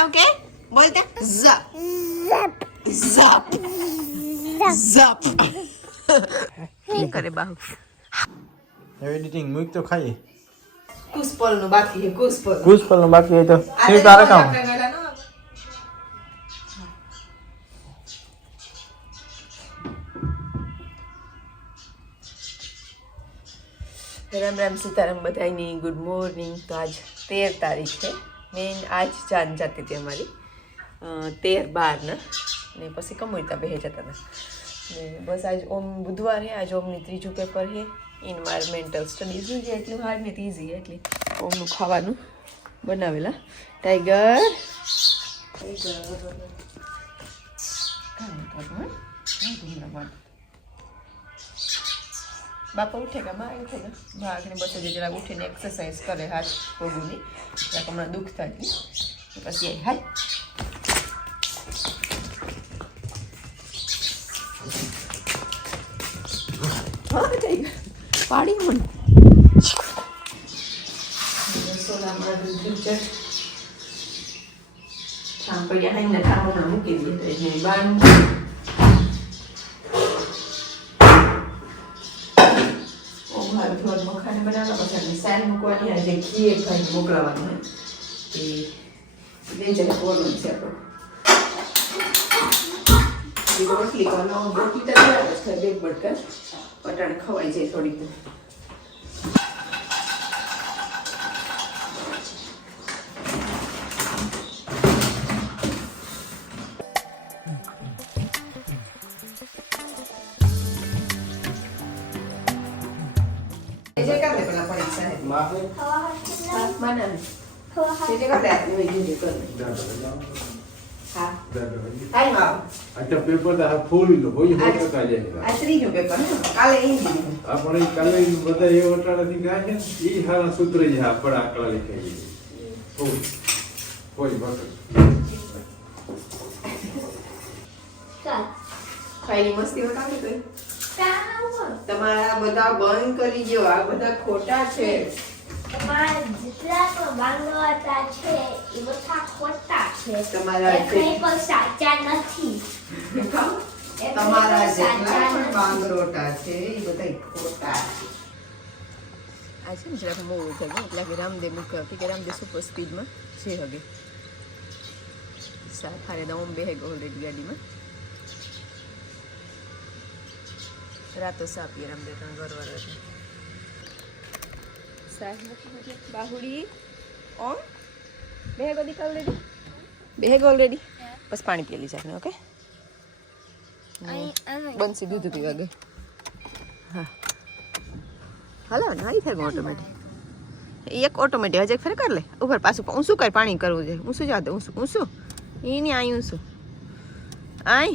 બાવ કે બોલતે ઝપ ઝપ ઝપ શું કરે બાહુ એડિટિંગ મૂક તો ખાઈએ કુસપલ નું બાકી હે કુસપલ નું બાકી હોય તો તે તારે કામ રામ રામ સીતારામ બધાની ગુડ મોર્નિંગ તો આજ 13 તારીખ છે મેન આજ જાન જતી હતી અમારી 13/12 ને પછી કમોઈતા બેહે જતા હતા ને બસ આજ ઓમ બુધવાર હે આજ ઓમની ત્રીજું પેપર હે એન્વાયરમેન્ટલ સ્ટડીઝનું જે એટલું હાર્ડ ને ઇઝી એટલે ઓમનું ખાવાનું બનાવેલા ટાઈગર બાપા ઉઠેગા બા ઉઠેગા બા આખરે બસ જરા ઉઠીને એક્સરસાઇઝ કરે હાથ પગુની ત્યાં હમણાં દુખતા જ પછી હાય પાડી મને ઠામ પડ્યા હાઈ ને ઠામ હમણાં મૂકી દઈએ એટલે બાનું મખાને બનાવવા પછી સેલ મૂકવાની અને જે ઘી એક ભાઈ મોકલાવાનું હોય એ બે જગ્યાએ બોલવાનું છે આપણું રોટલી કરવાનો રોટલી તો તૈયાર જ બે બટકા પટાણ ખવાઈ જાય થોડીક પેપર ફૂલ હોય આ ત્રીજું પેપર કાલે આપણે કાલે બધા એ ઓટાળાથી ગયા છે એ હારા સૂત્ર છે આપણે આકડા લખાઈએ કોઈ ખાઈ મસ્તી કાઢી ગઈ તમારા બધા બંધ કરી દો આ બધા ખોટા છે તમારા જેટલા પણ બાંગ્લોતા છે એ બધા ખોટા છે તમારા કંઈ પણ સાચા નથી તમારા જેટલા પણ બાંગ્રોટા છે એ બધા ખોટા આ છે ને જરાક મોડું થયું એટલે કે રામદેવ મૂક્યો કે રામદેવ સુપર સ્પીડમાં છે હગે સાફારે દમ બે ગયો ઓલરેડી ગાડીમાં રાતો સાપીએ રામદેવ ત્રણ ઘરવાર બાહુડી ઓન બેગ ઓલરેડી બસ પાણી પી લીધા ને ઓકે બનસી દૂધ પીવા ગઈ હા હાલો ને હાઈ થાય ઓટોમેટિક એક ઓટોમેટિક હજે ફેર કર લે ઉપર પાછું ઊંસું કર પાણી કરવું છે ઊંસું જા દે ઊંસું એની આઈ ઊંસું આઈ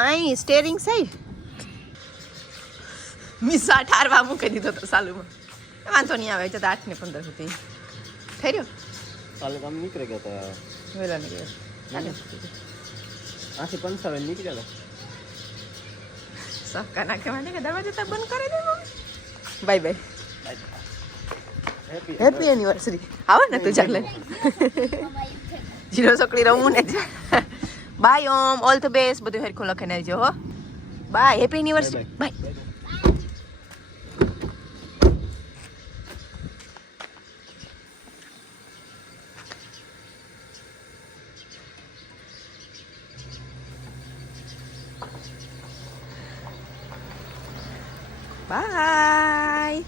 આઈ સ્ટેરિંગ સાઈડ મિસા ઠારવા મૂકી દીધો તો સાલુમાં વાંધો નહીં આવે તો 8 ને 15 સુધી થઈ રહ્યો કાલે કામ નીકળી ગયા હતા વેલા નીકળ્યા 8 થી 15 નીકળ્યા સક્કા નાખે માટે કે દરવાજો તક બંધ કરી દે બાય બાય હેપી એનિવર્સરી આવો ને તું ચાલે જીરો છોકરી રમું ને બાય ઓમ ઓલ ધ બેસ્ટ બધું હેરખું લખીને આવજો હો bye happy anniversary bye bye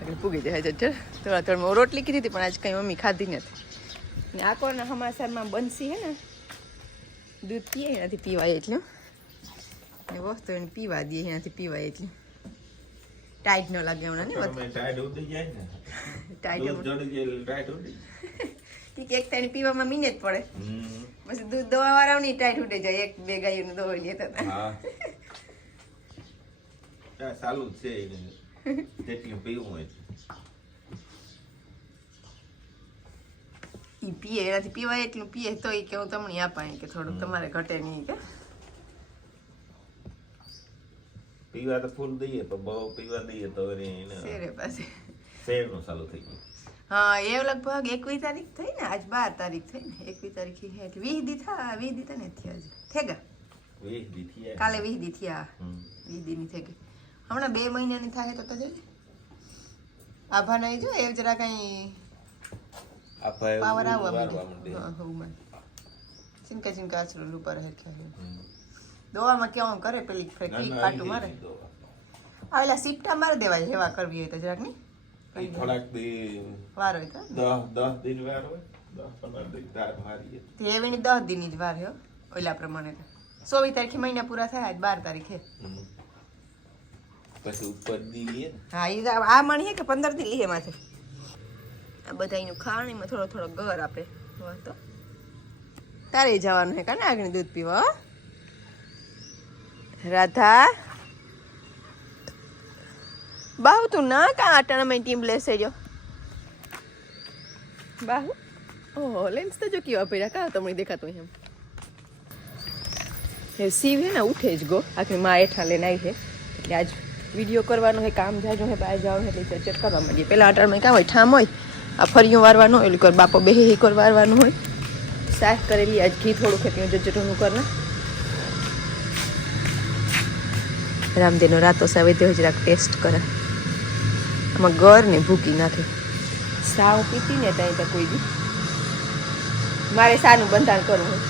એટલે પૂગી જાય છે થોડા થોડા રોટલી કીધી હતી પણ આજ કંઈ મમ્મી ખાધી નથી ને આ કોને હમાસારમાં બનસી હે ને દૂધ પીએ એનાથી પીવાય એટલું ને વસ્તુ એને પીવા દઈએ એનાથી પીવાય એટલું ટાઈટ ન લાગે હમણાં ને ટાઈટ ઉડી જાય ને ટાઈટ એક તાણી પીવામાં મિને જ પડે પછી દૂધ દવા વાળાની ટાઈટ ઉડે જાય એક બે ગાયોનું દવા લેતા હતા ચાલુ છે જેટલું પીવું હોય ઈ પીએ એનાથી પીવાય એટલું પીએ તો એ કે હું તમને આપાય કે થોડુંક તમારે ઘટે નહીં કે પીવા તો ફૂલ દઈએ પણ બહુ પીવા દઈએ તો એને શેરે પાસે શેરનું ચાલુ થઈ ગયું હા એ લગભગ 21 તારીખ થઈ ને, આજ 12 તારીખ થઈ ને, 21 તારીખ હે એટલે 20 દી થા 20 દી તને થયા આજે થેગા 20 દી થયા કાલે 20 દી થયા 20 દી ની થઈ ગઈ હમણાં 2 મહિનાની થાય તો જોજે આભા નહીં જો એ જરા કઈ આપણે પાવર આવવા માંડે હા હું ચિંકા ચિંકા આચરું ઉપર હેરખ્યા દવામાં કેવું કરે પેલી ક્લિક કાટું મારે આવેલા સિપ્ટા મારી દેવાય જેવા કરવી હોય તો જરાક ની થોડાક દી વાર હોય તો 10 દિન વાર હોય 10-15 દિન તાર મારીએ તે એવી 10 દિન જ વાર હે ઓલા પ્રમાણે તો 24 તારીખે મહિના પૂરા થાય આજ 12 તારીખે પછી ઉપર દી લે હા ઈ આ મણી કે 15 દી લીહે માથે આ બધાયનું ખાણીમાં થોડો થોડો ગર આપે તો તારે જવાનું હે કાને આગળ દૂધ પીવા રાધા બાહુ તું ના કા આટાણા में टीम लेसे जो बाहु ओह लेंस तो जो किया पेड़ा का तो मुझे देखा तो हम ये सीव है ना उठे ज गो आखिर माँ एठा लेना ही है એટલે આજ વિડિયો કરવાનો હે કામ જાજો હે બહાર જાવ એટલે ચર્ચા કરવા માંડીએ પેલા આટામાં કાં હોય ઠામ હોય આ ફરિયું વારવાનું હોય એટલે બાપો બેહી હી કર વારવાનું હોય શાક કરેલી આજ ઘી થોડું ખેતી જજટોનું કરના રામદેવનો રાતો સાવે તે જરાક ટેસ્ટ કરે આમાં ગર ને ભૂકી નાખે સાવ પીતી ને ત્યાં તો કોઈ દી મારે સાનું બંધાણ કરવું હોય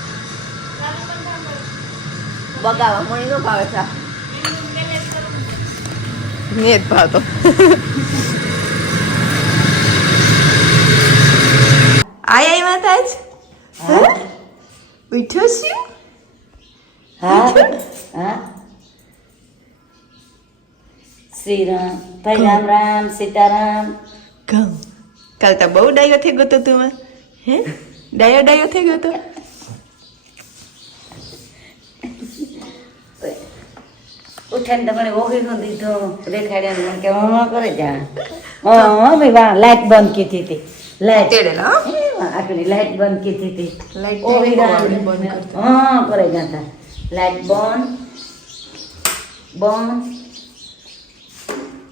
બગાવા મણી નો ભાવે સા ને જ ભાવતો આઈ માતાજ હા ઉઠ્યો છું હા હા શ્રી રામ ભાઈ રામ રામ સીતારામ ગમ કાલ તો બહુ ડાયો થઈ ગયો તો તું હે ડાયો થઈ ગયો તો ઉઠાને તમને ઓગળી નો દીધો દેખાડ્યા મને કે હમણાં કરે જા ભાઈ વાહ લાઈટ બંધ કીધી હતી લાઈટ તેડેલા આખરી લાઈટ બંધ કીધી હતી લાઈટ ઓગળી બંધ હા કરે જાતા લાઈટ બંધ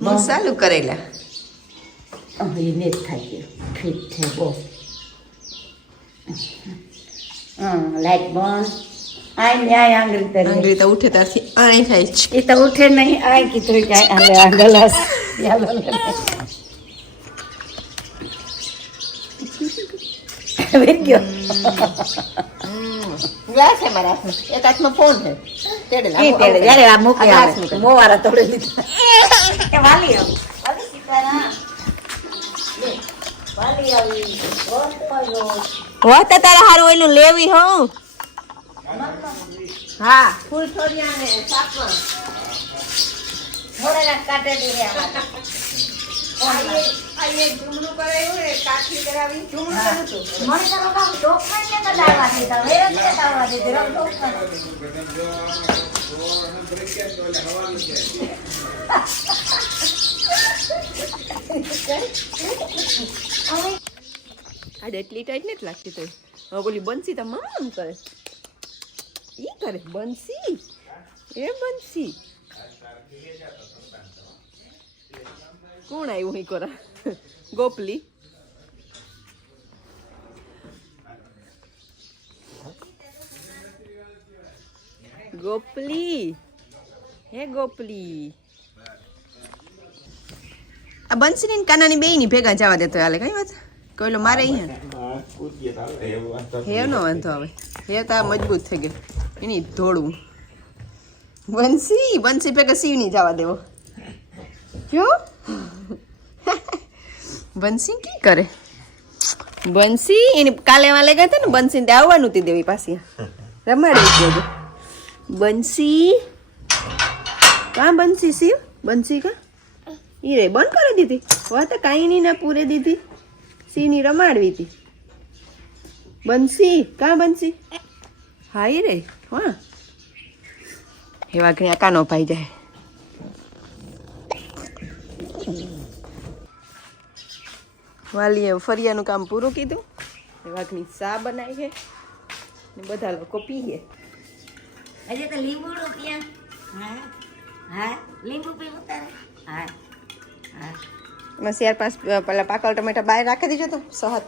હું ચાલુ કરેલા એ નેટ થઈ ગયું ફિટ છે બહુ લાઈટ બંધ આય ન્યાય આંગળી તરી આંગળી તો ઉઠે ત્યારથી આય થાય છે એ તો ઉઠે નહીં આય કીધું કે આંગળ આંગલાસ ગયો ગ્લાસ છે મારા હાથમાં એક હાથમાં ફોન છે તેડેલા ઈ તેડે જ્યારે આ મૂકી આ આવે મૂકે. મોવારા તોડી લીધા એ વાલી આવી વાલી સીતારામ લે વાલી આવી હો તો તારા હારું ઓલું લેવી હું હા ફૂલ છોડિયા ને સાપણ થોડા કાટે દે આઈએ ઝુમણું કરાયું ને કાઠી કરાવી ઝુમણું કર્યું હતું મને તો લોકો ડોકમાં ને કદાવા દીધા વેર જ કદાવા દીધા ડોકમાં આજે એટલી ટાઈટ નથી લાગતી તો હવે બોલી બંસી તો આમ કરે ઈ કરે બંસી એ બંસી કોણ આવ્યું ઈ કોરા ગોપલી ગોપલી હે ગોપલી આ બંસી ને કાનાની બેયની ભેગા જવા દેતો હાલે કઈ વાત કોઈલો મારે અહીંયા હેવ નો વાંધો આવે હેવ તો મજબૂત થઈ ગયો એની ધોળવું બંસી ભેગા શિવ ની જવા દેવો જો બંસી કી કરે બંસી એની કાલે વાલે ગયા હતા ને બંસી ને આવવાનું હતી દેવી પાછી રમાડી ગયો બંસી કા બંસી શિવ બંસી કા ઈ રે બંધ કરી દીધી વાત કાંઈ નહીં ના પૂરે દીધી સીની રમાડવી હતી બંસી કા બંસી હા ઈ રે હા એવા ઘણા કાનો પાઈ જાય વાલીએ ફરિયાનું કામ પૂરું કીધું વાઘની ચા બનાવી છે ને બધા લોકો પીએ અજે તો લીંબુડો ક્યાં હા હા લીંબુ પીવું તારે હા હા એમાં 4-5 પેલા પાકલ ટમેટા બહાર રાખી દીજો તો સહત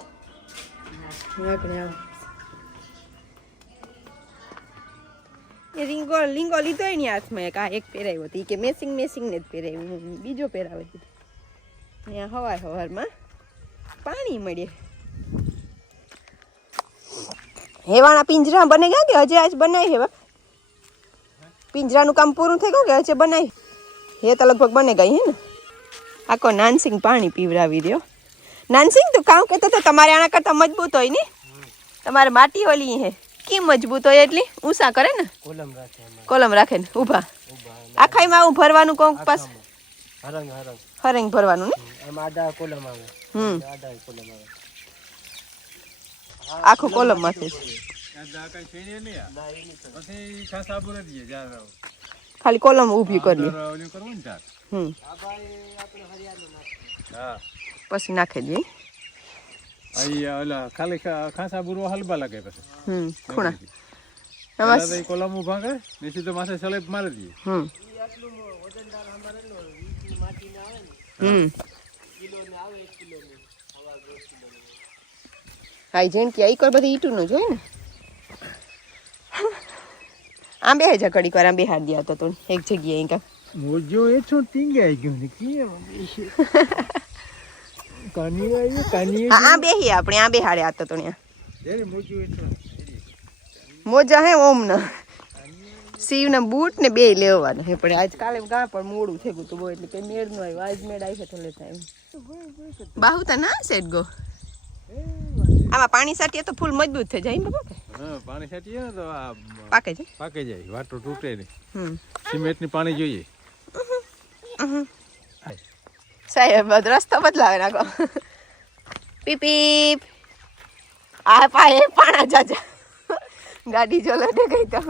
એ લીંગો લીધો એની હાથમાં એક પહેરાવ્યો હતો કે મેસિંગ ને જ પહેરાવ્યું બીજો પહેરાવે છે ત્યાં હવારમાં પાણી મળે હેવાના પિંજરા બને ગયા કે હજે આજ બનાવી હે બાપ પિંજરાનું કામ પૂરું થઈ ગયું કે હજે બનાવી હે તો લગભગ બને ગઈ હે ને આખો નાનસિંગ પાણી પીવડાવી દો નાનસિંગ તો કામ કહેતો તો તમારે આના કરતાં મજબૂત હોય ને તમારે માટી ઓલી હે કેમ મજબૂત હોય એટલી ઊંસા કરે ને કોલમ રાખે ને ઊભા આખાઈમાં આવું ભરવાનું કોક પાસ હરંગ ભરવાનું ને આખો કોલમ માંથી ખાલી કોલમ ઊભી કરીએ પછી નાખી દઈએ ખાલી ખાસા બુરો હલબા લાગે પછી ખૂણા કોલમ ઉભા કરે નીચે તો માથે સલેબ મારી દઈએ હા જેમ કે એક બધી ઈટું જોઈ ને આંબે હે ઘડીક વાર આંબે હાર ગયા તો એક જગ્યાએ કા મોજો એ છો ટીંગાઈ ગયો ને કાની આંબે હી આપણે આંબે હારે આતો તો ને મોજો એ છો મોજા હે ઓમ ના શિવ ના બૂટ ને બે લેવાના હે પણ આજ કાલે ગા પણ મોડું થઈ ગયું તો બહુ એટલે કઈ મેળ નો આવ્યો આજ મેળ આવી છે તો લેતા એમ બાહુ તા ના સેટ ગો આમાં પાણી સાટીએ તો ફૂલ મજબૂત થઈ જાય ને બાપા હા પાણી સાટીએ ને તો આ પાકે જાય વાટો તૂટે નહીં સિમેન્ટ ની પાણી જોઈએ સાહેબ રસ્તો બદલાવે નાખો પીપીપ આ પાએ પાણા જાજા ગાડી જો લડે ગઈ તો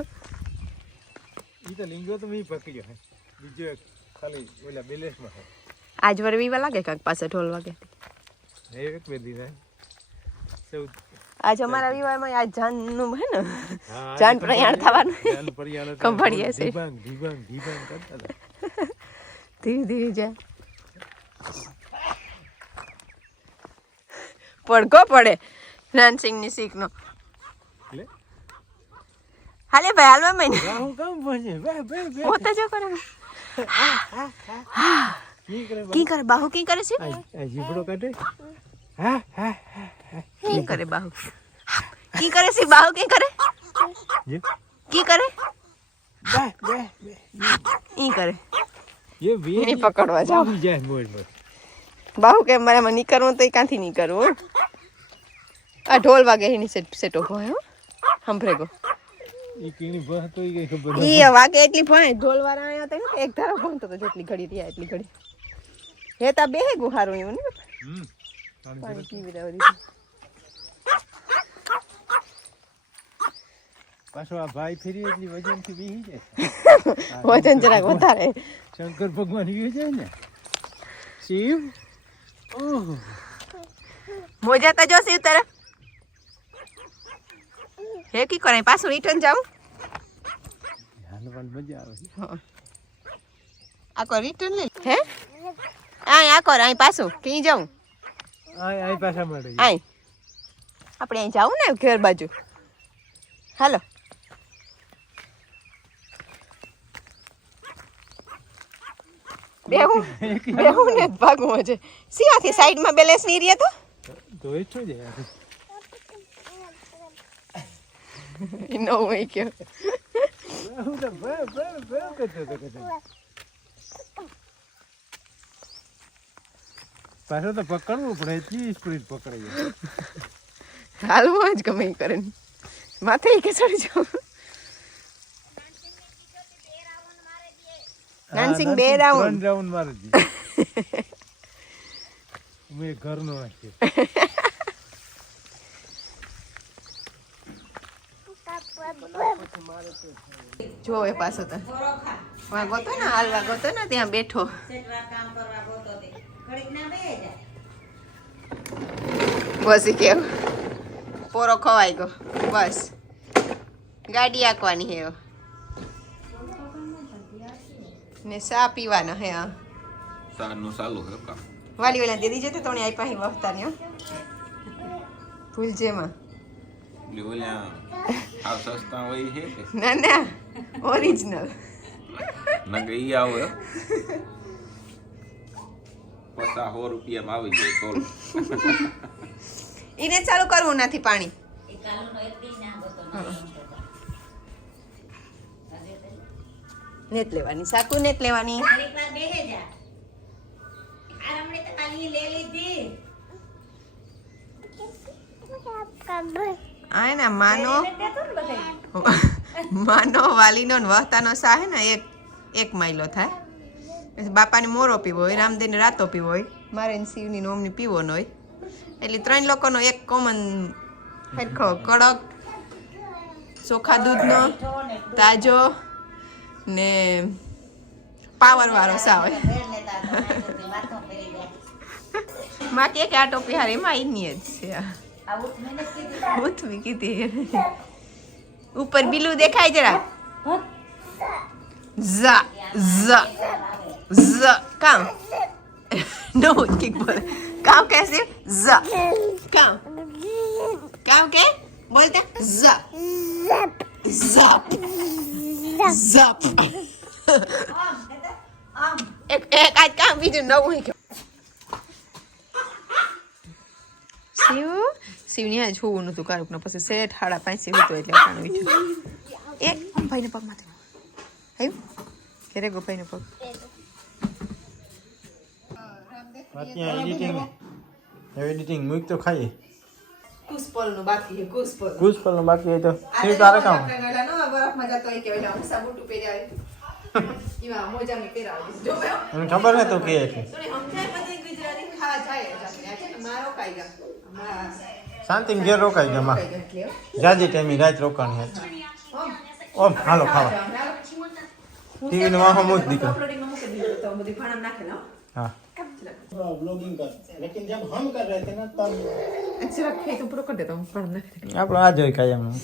ઈ તો લીંગો તો મી પકડ્યો હે બીજો ખાલી ઓલા બેલેન્સ માં હે આજ વર વીવા લાગે કાક પાસે ઢોલ વાગે એક બે દી આજ અમારા વિવાહમાં આજ જાનનું હે ને જાન પ્રયાણ થવાનું કંભળીએ છે ધીરે ધીરે જાય પડઘો પડે નાનસિંગ ની શીખ નો હાલે ભાઈ હાલવા મહિને હોતા જો કરે કી કરે બાહુ કી કરે છે જીબડો કાઢે કી કરે બાહુ કી કરે છે બાહુ કી કરે કી કરે ઈ કરે ये भी नहीं पकड़वा जाओ जाए मोड़ में बाहु के मारे में नहीं करूँ तो कांथी नहीं करूँ आ ढोल वागे ही नहीं सेट हो है हम फ्रेगो ये किनी बात तो ये खबर ये वागे એટલી ભણે ઢોલ વાળા આયા તો એક ધારો ભણતો તો જેટલી ઘડી રહ્યા એટલી ઘડી હે તા બે ગુહારું એવું ને પાણી પીવી દેવા દીધું પાછો આ ભાઈ ફેરી એટલી વજન થી બેહી જાય વજન જરાક વધારે શંકર ભગવાન વી જાય ને શિવ ઓહ મોજા તો જો શિવ તરફ હે કી કરે પાછું રિટર્ન જાઉં હાલવાન મજા આવે આ કો રિટર્ન લે હે આ કર અહીં પાછું કી જાઉં આય પાછા મળે આય આપણે અહીં જાવું ને ઘર બાજુ હાલો બેહું ને ભાગવું છે સિયાથી સાઈડમાં બેલેન્સ નહીં રહે તો એ છો જાય નો હોય કે હું તો બે કરતો પાછો તો પકડવું પડે એટલી સ્પીડ પકડાય હાલવું જ ગમે એ કરે માથે કે ચડી જાવ નાનસિંગ બે રાઉન્ડ મારી દી મેં ઘરનો નાખ્યો જો એ પાછો તો વાગો તો ને હાલ વાગો તો ને ત્યાં બેઠો બસ કેવું પોરો ખવાઈ ગયો બસ ગાડી આંકવાની હે ને ચા પીવાનો હે સારનું ચાલુ છે કામ વાલી વાલા દીદી જતો તો આઈ પાસે વખતા ને ભૂલ જેમાં આ સસ્તા હોય છે કે ના ના ઓરિજિનલ નકે ઈ આવે 50 રૂપિયામાં આવી જાય તોલ એને ચાલુ કરવું નથી પાણી એ કાલુનો એક દી ના ગતો નેત લેવાની સાકુ નેત લેવાની એક વાર બેહે જા આ રમણી તો કાલી લે લીધી આ ને માનો વાલીનો ને વહતાનો સા હે ને એક માઇલો થાય પછી બાપાને મોરો પીવો હોય રામદેવને રાતો પીવો હોય મારે ને શિવની નોમની પીવો ન હોય એટલે 3 લોકોનો એક કોમન સરખો કડક ચોખા દૂધનો તાજો ને પાવર વાળો સા હોય માં કે આ ટોપી હારે એમાં એની જ છે આ ઉઠ મેને કીધી ઉઠવી કીધી ઉપર બીલું દેખાય જરા ઝા ઝા ઝા કામ નો કિક બોલે કામ कैसे ઝા કામ કામ કે બોલતા ઝા ઝાપ ઝાપ એક આજ કામ બીજું નવું કે શિવની આજ હોવું નતું કારુક ને પછી સેટ 5:30 હતો એટલે પાણી વીઠું એક ભાઈને પગ માથે આવ્યું કેરે ગો ભાઈને પગ એડિટિંગ મૂક તો ખાઈએ કુસપોલ નું બાકી છે કુસપોલ પુષ્પલ નું બાકી તો શું તારે કામ બરફમાં જતો હોય કે ઓલા ઉસા બૂટું પહેર્યા ઈવા મોજા મે પહેરાવી જો ભાઈ મને ખબર નતું કે તો સમજાય બધું ગુજરાતી ખાવા જાય જાતે મારો કાઈ ગા શાંતિ ઘેર રોકાઈ ગયા માં જાજી ટાઈમી રાત રોકાણી હતી ઓમ હાલો ખાવા ટીવી નો વાહો મૂક દીકરો પ્રોટીનમાં મૂકી દીધું તો બધી ફાણમ નાખેલા हाँ ब्लॉगिंग कर लेकिन जब हम कर रहे थे ना तब अच्छा रखे तो पूरा कर देता हूँ फाणम नाख आप लोग आज ही खाया हम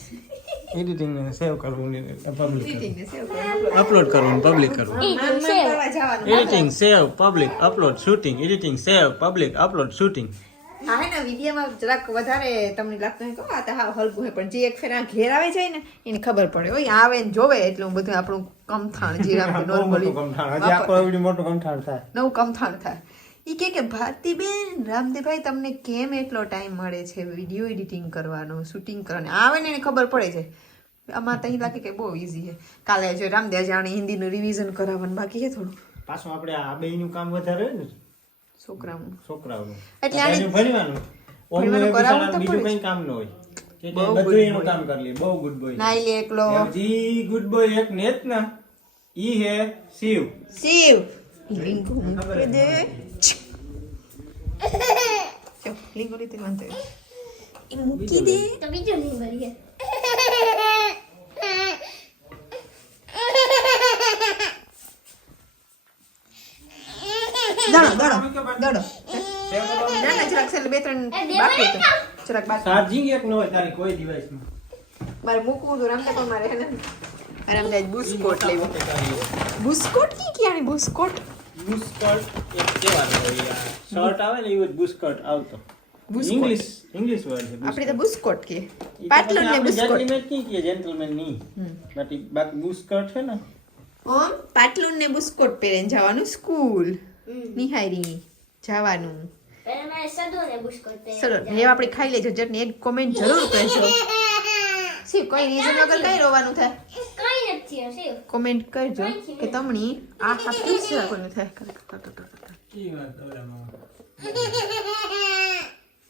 एडिटिंग में सेव करूँ पब्लिक ठीक है सेव कर अपलोड करूँ पब्लिक करूँ કરવા જવાનું editing save public upload shooting editing save public upload shooting હા હે ને વિડીયોમાં જરાક વધારે તમને લાગતું હોય કે આ તો હા હલકું હે પણ જે એક ફેર આ ઘેર આવે જાય ને એને ખબર પડે ઓય આવે ને જોવે એટલું બધું આપણું કમથાણ જીરામ નોર્મલી હજી આખો વિડિયો મોટો કમઠાણ થાય નવું કમથાણ થાય ઈ કે ભારતીબેન રામદેવભાઈ તમને કેમ એટલો ટાઈમ મળે છે વિડીયો એડિટિંગ કરવાનો શૂટિંગ કરવાનો આવે ને એને ખબર પડે છે આમાં તો અહીં લાગે કે બહુ ઈઝી છે કાલે જો રામદેવ જાણે હિન્દીનું રિવિઝન કરાવવાનું બાકી છે થોડું પાછું આપણે આ બેયનું કામ વધારે હોય ને છોકરાનું છોકરાઓનું એટલે આને ભણવાનું ભણવાનું કરાવવું તો બીજું પડે કઈ કામ ન હોય કે બહુ બધું good એનું boy. કામ કરી લે બહુ ગુડ બોય નાઈ લે એકલો જી ગુડ બોય એક નેત ના ઈ હે શિવ શિવ લિંગો મૂકી દે ચો લિંગો રીતે વાંધો એ મૂકી દે તો બીજો નહીં મળીએ દડો ના ના જરાક છે બે ત્રણ બાકી તો જરાક બાકી ચાર્જિંગ એક ન હોય તારી કોઈ ડિવાઇસ માં મારે મૂકવું તો રામદેવ પણ મારે હે ને રામદેવ બુસ્કોટ લેવો બુસ્કોટ ની ક્યાં બુસ્કોટ બુસ્કર્ટ એક કેવાનું હોય શર્ટ આવે ને એવું બુસ્કર્ટ આવતો બુસ્કોટ. ઇંગ્લિશ વર્ડ છે આપણે તો બુસ્કોટ કે પાટલું ને બુસ્કોટ જેન્ટલમેન ની કે જેન્ટલમેન ની બાકી બુસ્કર્ટ છે ને ઓમ પાટલું ને બુસ્કોટ પહેરીને જવાનું સ્કૂલ નિહારી જવાનું પહેલા મારે સદો ને બુશ કરતે ચલો હવે આપણે ખાઈ લેજો ચટણી એક કોમેન્ટ જરૂર કરજો શિવ કોઈ રીઝન વગર કઈ રોવાનું થાય કઈ નથી હશે કોમેન્ટ કરજો કે તમણી આ પીસ રાખવાનું થાય ઈ વાત ઓલામાં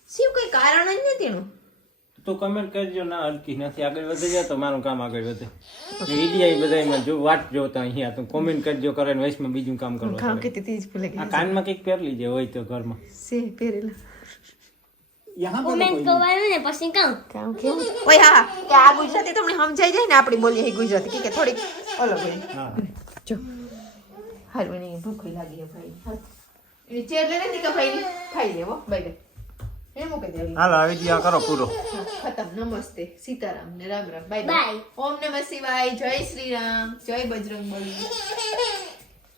શિવ કોઈ કારણ જ નથી એનું તો કમેન્ટ કરજો ના અડકી નથી આગળ વધી જાય તો મારું કામ આગળ વધે વિડિયા બધામાં જો વાટ જોતા અહીંયા તો કોમેન્ટ કરજો કરે ને વૈશમાં બીજું કામ કરો ખાવ કે તે જ ભૂલે આ ગઈ કાનમાં કંઈક પહેર લીજે હોય તો ઘરમાં સે પહેરેલા કોમેન્ટ કરવાનું ને પછી કામ કામ કેવું ઓય હા કે આ ગુજરાતી તમને સમજાઈ જાય ને આપણી બોલી હે ગુજરાતી કે થોડીક અલગ હોય હા જો હાલ મને ભૂખ લાગી છે ભાઈ હાલ એ ચેર લઈને ને કે ભાઈ ખાઈ લેવો બાય એ મૂકી દે હાલો આ વિડિયો કરો પૂરો ખતમ નમસ્તે સીતારામ ને રામ રામ બાય Bye. ઓમ નમઃ શિવાય જય શ્રી રામ જય બજરંગ બલી